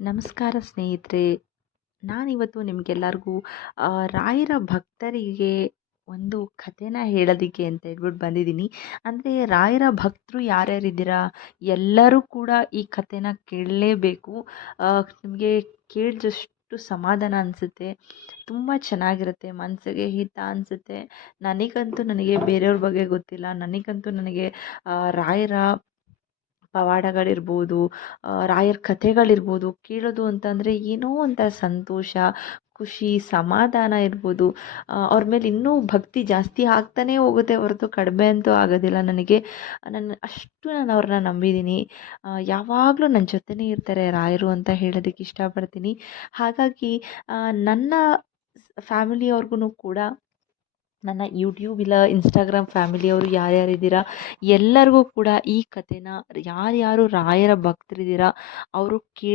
ನಮಸ್ಕಾರ ಸ್ನೇಹಿತರೆ. ನಾನಿವತ್ತು ನಿಮಗೆಲ್ಲರಿಗೂ ರಾಯರ ಭಕ್ತರಿಗೆ ಒಂದು ಕಥೆನ ಹೇಳೋದಕ್ಕೆ ಅಂತ ಹೇಳ್ಬಿಟ್ಟು ಬಂದಿದ್ದೀನಿ. ಅಂದರೆ ರಾಯರ ಭಕ್ತರು ಯಾರ್ಯಾರಿದ್ದೀರಾ ಎಲ್ಲರೂ ಕೂಡ ಈ ಕಥೆನ ಕೇಳಲೇಬೇಕು. ನಿಮಗೆ ಕೇಳಿದಷ್ಟು ಸಮಾಧಾನ ಅನಿಸುತ್ತೆ, ತುಂಬ ಚೆನ್ನಾಗಿರುತ್ತೆ, ಮನಸ್ಸಿಗೆ ಹಿತ ಅನಿಸುತ್ತೆ. ನನಗೆ ಬೇರೆಯವ್ರ ಬಗ್ಗೆ ಗೊತ್ತಿಲ್ಲ, ನನಗೆ ರಾಯರ ಪವಾಡಗಳಿರ್ಬೋದು, ರಾಯರ ಕಥೆಗಳಿರ್ಬೋದು ಕೇಳೋದು ಅಂತಂದರೆ ಏನೋ ಒಂಥರ ಸಂತೋಷ, ಖುಷಿ, ಸಮಾಧಾನ ಇರ್ಬೋದು. ಅವ್ರ ಮೇಲೆ ಇನ್ನೂ ಭಕ್ತಿ ಜಾಸ್ತಿ ಆಗ್ತಾನೇ ಹೋಗುತ್ತೆ ಹೊರತು ಕಡಿಮೆ ಅಂತೂ ಆಗೋದಿಲ್ಲ ನನಗೆ. ನಾನು ಅವ್ರನ್ನ ನಂಬಿದ್ದೀನಿ. ಯಾವಾಗಲೂ ನನ್ನ ಜೊತೆನೇ ಇರ್ತಾರೆ ರಾಯರು ಅಂತ ಹೇಳೋದಕ್ಕೆ ಇಷ್ಟಪಡ್ತೀನಿ. ಹಾಗಾಗಿ ನನ್ನ ಫ್ಯಾಮಿಲಿಯವ್ರಿಗೂ ಕೂಡ, ನನ್ನ ಯೂಟ್ಯೂಬ್ ಇಲ್ಲ ಇನ್ಸ್ಟಾಗ್ರಾಮ್ ಫ್ಯಾಮಿಲಿಯವರು ಯಾರ್ಯಾರಿದ್ದೀರಾ ಎಲ್ಲರಿಗೂ ಕೂಡ ಈ ಕಥೆನ ಯಾರ್ಯಾರು ರಾಯರ ಭಕ್ತರಿದ್ದೀರಾ ಅವರು